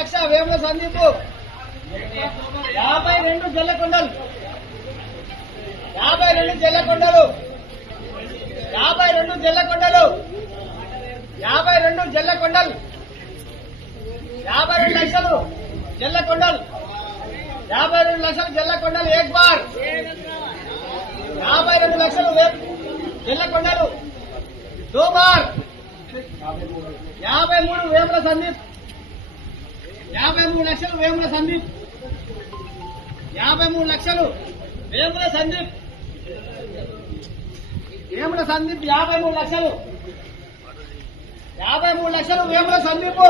లక్ష వేముల సందీప్ 52 జల్లకొండలు 52 జల్లకొండలు 52 జల్లకొండలు 52 జల్లకొండలు 52 లక్షలు జల్లకొండలు 52 లక్షలు జల్లకొండలు ఏక్ బార్ 52 లక్షలు జల్లకొండలు దో బార్ 53 వేముల సందీప్ 53 లక్షలు వేముల సందీప్ 53 లక్షలు వేముల సందీప్ 53 లక్షలు 53 లక్షలు వేముల సందీప్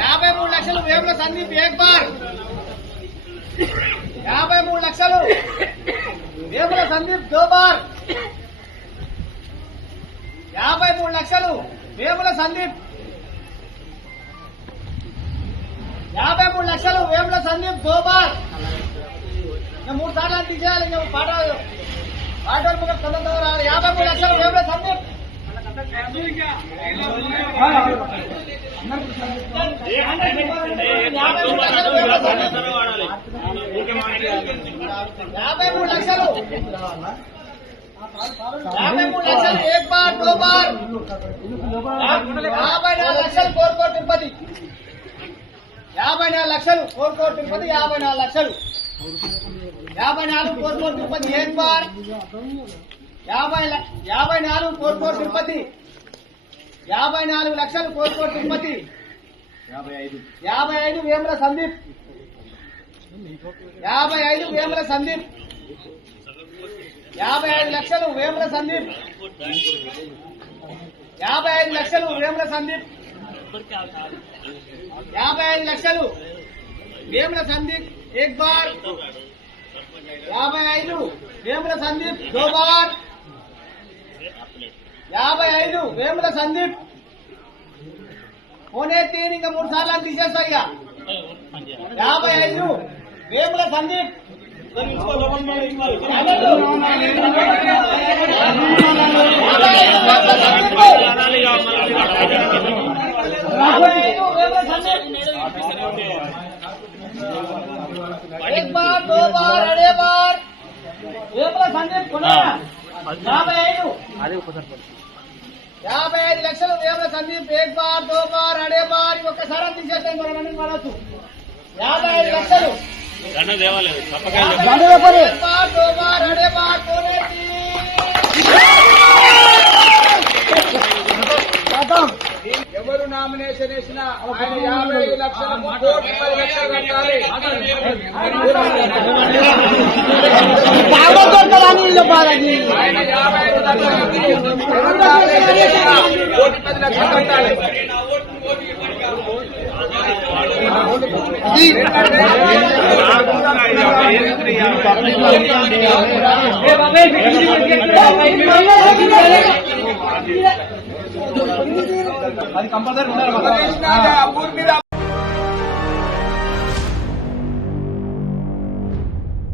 53 లక్షలు వేముల సందీప్ ఏక్ బార్ 53 లక్షలు వేముల సందీప్ దో బార్ 53 లక్షలు వేముల సందీప్ 53 లక్షలు వేముల సందీప్ దో బార్ 3 సార్లు తీసేయాలి పాట 53 లక్షలు వేముల సందీప్ 53 లక్షలు 53 లక్షలు ఏక్ బార్ దో బార్ 54 లక్షలు కోరుకోట తిరుపతి 54 లక్షలు కోరుకోట తిరుపతి 54 లక్షలు 54 కోరుకోట తిరుపతి ఏక్ బార్ 54 కోరుకోట తిరుపతి 54 లక్షలు కోరుకోట తిరుపతి 55 వేముల సందీప్ 55 వేముల సందీప్ 55 లక్షలు వేముల సందీప్ 55 లక్షలు వేముల సందీప్ 55 లక్షలు వేముల సందీప్ ఏక్ బార్ 55 వేముల సందీప్ దో బార్ 55 వేముల సందీప్ పోనే 3 ఇంకా 3 సార్లు తీసేస్తా ఇక 55 వేముల సందీప్ 1 बार 2 बार अड़े बार वेमुల సందీప్ 55 లక్షలు వేముల సందీప్ 1 बार 2 बार अड़े बार ఒక్కసారి తీసేస్తాం మనం మనసు 55 లక్షలు దేవాలేదు ఎవరు నామినేషన్ వేసినా ఆయన 55 లక్షలు 1 కోటి 10 లక్షలు కట్టాలి. ఆయన 55 లక్షలకి 1 కోటి 10 లక్షలు కట్టాలి. అది కంపల్సరీ ఉండాలి. ఊరి మీద